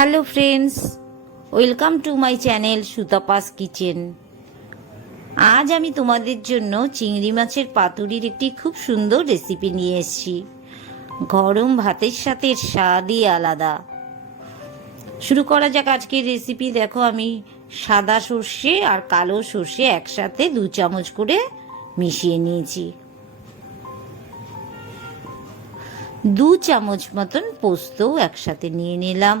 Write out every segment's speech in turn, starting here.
Hello friends, welcome to my channel Sutapa's kitchen. আজ আমি তোমাদের জন্য চিংড়ি মাছের পাতুরির একটি খুব সুন্দর রেসিপি নিয়ে এসেছি। গরম ভাতের সাথে স্বাদই আলাদা। শুরু করা যাক আজকের রেসিপি। দেখো, আমি সাদা সর্ষে আর কালো সর্ষে একসাথে 2 চামচ করে মিশিয়ে নিয়েছি। 2 চামচ মতন পোস্তও একসাথে নিয়ে নিলাম।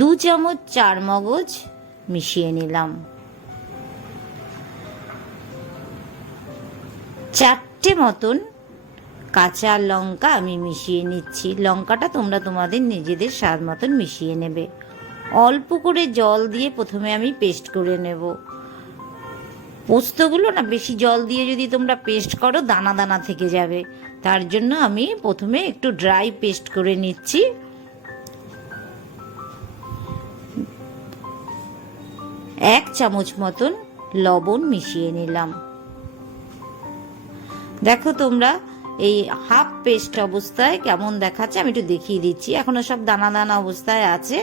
2 চামচ চার মগজ মিশিয়ে নিলাম। 4টে মতন কাঁচা লঙ্কা আমি মিশিয়ে নিচ্ছি। লঙ্কাটা তোমরা তোমাদের নিজেদের স্বাদ মতন মিশিয়ে নেবে। অল্প করে জল দিয়ে প্রথমে আমি পেস্ট করে নেব। পোস্তগুলো না বেশি জল দিয়ে যদি তোমরা পেস্ট করো দানা দানা থেকে যাবে, তার জন্য আমি প্রথমে একটু ড্রাই পেস্ট করে নিচ্ছি। এক চামচ মতন লবণ মিশিয়ে নিলাম। দেখো তোমরা এই হাফ পেস্ট অবস্থায় কেমন দেখাচ্ছে আমি একটু দেখিয়ে দিচ্ছি। এখনো সব দানা দানা অবস্থায় আছে।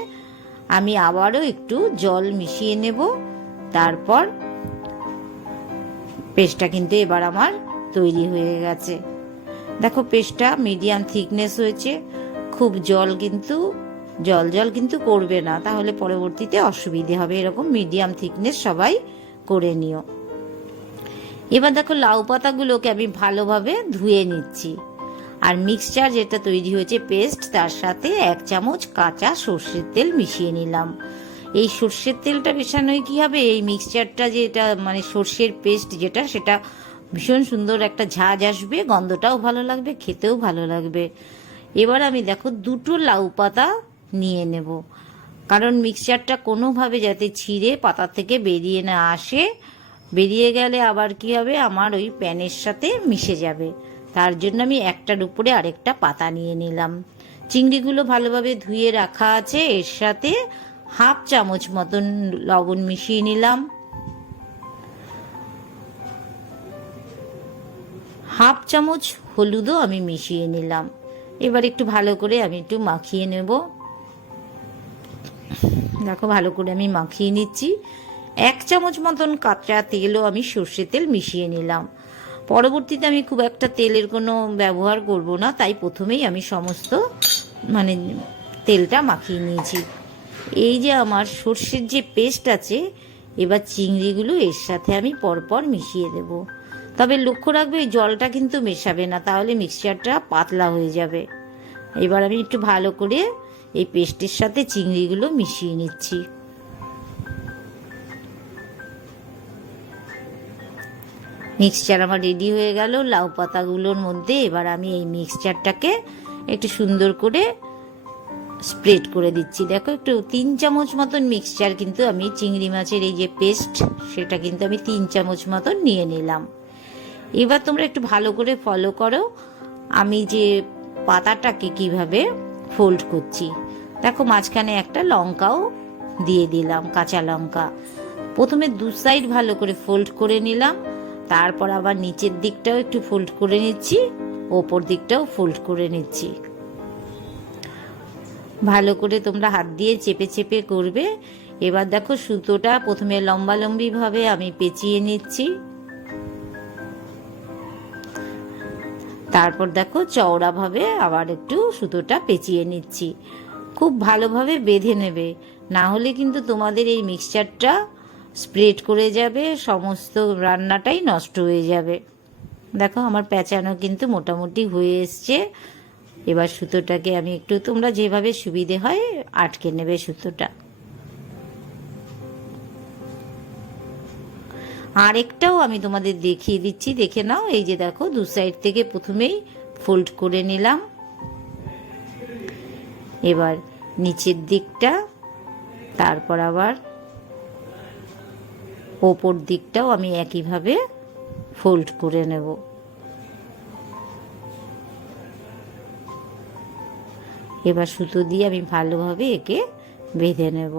আমি আবারও একটু জল মিশিয়ে নেব। তারপর পেস্টটা কিন্তু এবার আমার তৈরি হয়ে গেছে। দেখো পেস্টটা মিডিয়াম থিকনেস হয়েছে। খুব জল কিন্তু করবে না, তাহলে পরবর্তীতে অসুবিধে হবে। এরকম মিডিয়াম থিকনেস সবাই করে নিও। এবার দেখো লাউ পাতাগুলোকে আমি ভালোভাবে ধুয়ে নিচ্ছি। আর মিক্সচার যেটা তৈরি হয়েছে পেস্ট, তার সাথে 1 চামচ কাঁচা সর্ষের তেল মিশিয়ে নিলাম। এই সর্ষের তেলটা মেশানোয় কি হবে, এই মিক্সচারটা যেটা মানে সর্ষের পেস্ট যেটা, সেটা ভীষণ সুন্দর একটা ঝাঁঝ আসবে, গন্ধটাও ভালো লাগবে, খেতেও ভালো লাগবে। এবার আমি দেখো 2টো লাউ পাতা নিয়ে নেব, কারণ মিক্সচারটা কোনোভাবে যাতে ছিঁড়ে পাতা থেকে বেরিয়ে না আসে। বেরিয়ে গেলে আবার কি হবে, আমার ওই প্যানের সাথে মিশে যাবে। তার জন্য আমি একটার উপরে আরেকটা পাতা নিয়ে নিলাম। চিংড়িগুলো ভালোভাবে ধুয়ে রাখা আছে। এর সাথে হাফ চামচ মতন লবণ মিশিয়ে নিলাম। হাফ চামচ হলুদও আমি মিশিয়ে নিলাম। এবার একটু ভালো করে আমি একটু মাখিয়ে নেব। দেখো ভালো করে আমি মাখিয়ে নিচ্ছি। 1 চামচ মতন কাঁচা তেলও আমি সর্ষের তেল মিশিয়ে নিলাম। পরবর্তীতে আমি খুব একটা তেলের কোনো ব্যবহার করব না, তাই প্রথমেই আমি সমস্ত তেলটা মাখিয়ে নিয়েছি। এই যে আমার সর্ষের যে পেস্ট আছে, এবার চিংড়িগুলো এর সাথে আমি পরপর মিশিয়ে দেব। তবে লক্ষ্য রাখবে এই জলটা কিন্তু মেশাবে না, তাহলে মিক্সচারটা পাতলা হয়ে যাবে। এবার আমি একটু ভালো করে এই পেস্টের সাথে চিংড়িগুলো মিশিয়ে নিচ্ছি। মিক্সচার আমার রেডি হয়ে গেল লাউ পাতাগুলোর মধ্যে। এবার আমি এই মিক্সচারটাকে একটু সুন্দর করে স্প্রেড করে দিচ্ছি। দেখো একটু 3 চামচ মতন মিক্সচার কিন্তু আমি চিংড়ি মাছের এই যে পেস্ট, সেটা কিন্তু আমি 3 চামচ মতন নিয়ে নিলাম। এবার তোমরা একটু ভালো করে ফলো করো আমি যে পাতাটাকে কিভাবে ফোল্ড করছি। দেখো মাঝখানে একটা লঙ্কাও দিয়ে দিলাম, কাঁচা লঙ্কা। প্রথমে 2 সাইড ভালো করে ফোল্ড করে নিলাম। তারপর আবার নিচের দিকটাও একটু ফোল্ড করে নিচ্ছি, ওপর দিকটাও ফোল্ড করে নিচ্ছি। ভালো করে তোমরা হাত দিয়ে চেপে চেপে করবে। এবার দেখো সুতোটা প্রথমে লম্বালম্বি ভাবে আমি পেঁচিয়ে নিচ্ছি। তারপর দেখো চওড়া ভাবে আবার একটু সুতোটা পেঁচিয়ে নিচ্ছি। খুব ভালোভাবে বেঁধে নেবে, না হলে কিন্তু তোমাদের এই মিক্সচারটা স্প্রেড করে যাবে, সমস্ত রান্নাটাই নষ্ট হয়ে যাবে। দেখো আমার পেঁচানো কিন্তু মোটামুটি হয়ে এসছে। এবার সুতোটাকে আমি একটু, তোমরা যেভাবে সুবিধে হয় আটকে নেবে সুতোটা। আরেকটাও আমি তোমাদের দেখিয়ে দিচ্ছি, দেখে নাও। এই যে দেখো 2 সাইড থেকে প্রথমেই ফোল্ড করে নিলাম। এবার নিচের দিকটা, তারপর আবার ওপর দিকটাও আমি একইভাবে ফোল্ড করে নেব। এবার সুতো দিয়ে আমি ভালোভাবে একে বেঁধে নেব।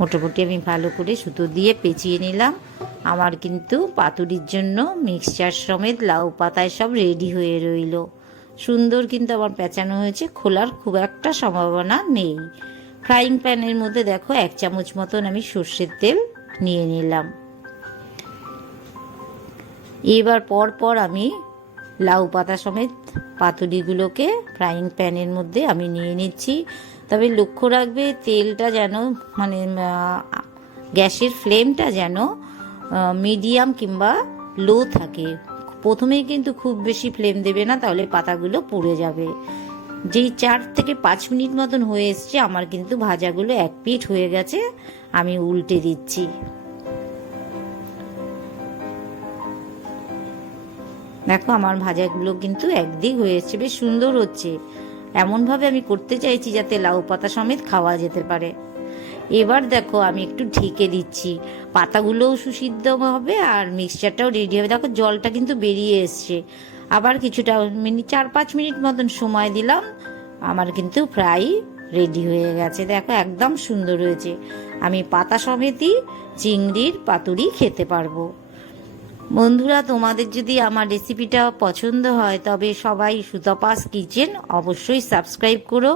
মোটামুটি আমি ভালো করে সুতো দিয়ে পেঁচিয়ে নিলাম। আমার কিন্তু পাতুরির জন্য মিক্সচার সমেত লাউ পাতায় সব রেডি হয়ে রইল। সুন্দর কিন্তু আমার পেঁচানো হয়েছে, খোলার খুব একটা সম্ভাবনা নেই। ফ্রাইং প্যানের মধ্যে দেখো 1 চামচ মতন আমি সর্ষের তেল নিয়ে নিলাম। এবার পর আমি লাউ পাতা সমেত পাতুরিগুলোকে ফ্রাইং প্যানের মধ্যে আমি নিয়ে নিচ্ছি। তবে লক্ষ্য রাখবে তেলটা যেন মানে গ্যাসের ফ্লেমটা যেন মিডিয়াম কিংবা লো থাকে। প্রথমেই কিন্তু খুব বেশি ফ্লেম দেবে না, তাহলে পাতাগুলো পুড়ে যাবে। যেই 4 থেকে 5 মিনিট মতন হয়ে এসছে, আমার কিন্তু ভাজাগুলো 1 পিঠ হয়ে গেছে। আমি উল্টে দিচ্ছি। দেখো আমার ভাজাগুলো কিন্তু একদিক হয়ে এসছে, বেশ সুন্দর হচ্ছে। এমনভাবে আমি করতে চাইছি যাতে লাউ পাতা সমেত খাওয়া যেতে পারে। এবার দেখো আমি একটু ঢেকে দিচ্ছি, পাতাগুলোও সুসিদ্ধ হবে আর মিক্সচারটাও রেডি হবে। দেখো জলটা কিন্তু বেরিয়ে এসছে। আবার কিছুটা 4-5 মিনিট মতন সময় দিলাম, আমার কিন্তু প্রায় রেডি হয়ে গেছে। দেখো একদম সুন্দর হয়েছে। আমি পাতা সমেতই চিংড়ির পাতুরি খেতে পারবো। বন্ধুরা, তোমাদের যদি আমার রেসিপিটা পছন্দ হয় তবে সবাই সুতপাস কিচেন অবশ্যই সাবস্ক্রাইব করো,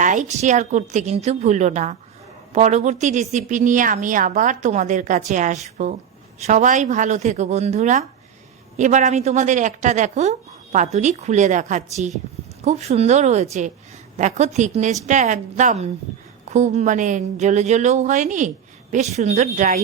লাইক শেয়ার করতে কিন্তু ভুলো না। পরবর্তী রেসিপি নিয়ে আমি আবার তোমাদের কাছে আসব। সবাই ভালো থেকো বন্ধুরা। এবার আমি তোমাদের একটা দেখো পাতুরি খুলে দেখাচ্ছি, খুব সুন্দর হয়েছে। দেখো থিকনেসটা একদম খুব মানে জলে জলেও হয়নি, বেশ সুন্দর ড্রাই